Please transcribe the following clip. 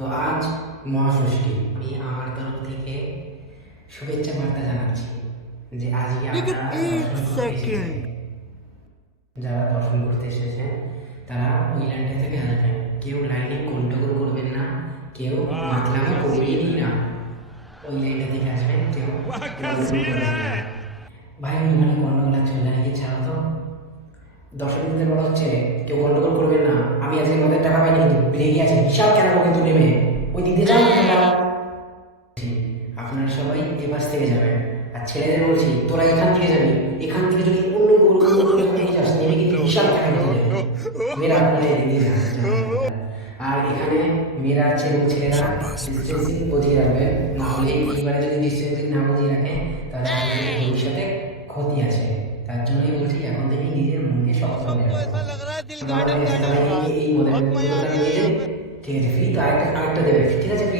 তো আজ মহাষষ্ঠী, আমি আমার তরফ থেকে শুভেচ্ছা বার্তা জানাচ্ছি যে আজকে আপনারা যারা দর্শন করতে এসেছেন তারা ওই লাইনটা থেকে আসবেন। কেউ লাইনে গন্ডগোল করবেন না, কেউ মাতলামো করবেনই না। ওই লাইনটা থেকে আসবেন, কেউ ভাই মানে গন্ডগোল চলে যায় নাকি, ছাড়ো তো। দর্শকদের বলা হচ্ছে কেউ গন্ডগোল করবেন না। আমি আজকে মদের টাকা পাইনি, কিন্তু ব্রেকে আছে বিশাল কেন কিন্তু নেমে ওই দিক দিয়ে যান। আপনারা সবাই এ বাস থেকে যাবেন। আর ছেলেদের বলছি তোরা এখান থেকে যাবি, এখান থেকে যদি অন্য যাস নেমে কিন্তু বিশাল টাকা দিতে মেয়েরা আপনারা এদিকে যান। আর এখানে মেয়েরা আছে এবং ছেলেরা ডিস্টেন্সিং বুঝিয়ে রাখবে, নাহলে এইবারে যদি ডিস্টেন্সিং না বুঝিয়ে রাখে তাহলে আপনাদের ভবিষ্যতে ক্ষতি আছে। তার জন্যই বলছি এখন থেকে নিজের মনকে শক্ত করে এই মডেল ঠিক আছে, ফ্রি তো আরেকটা দেবে, ঠিক আছে ফ্রি।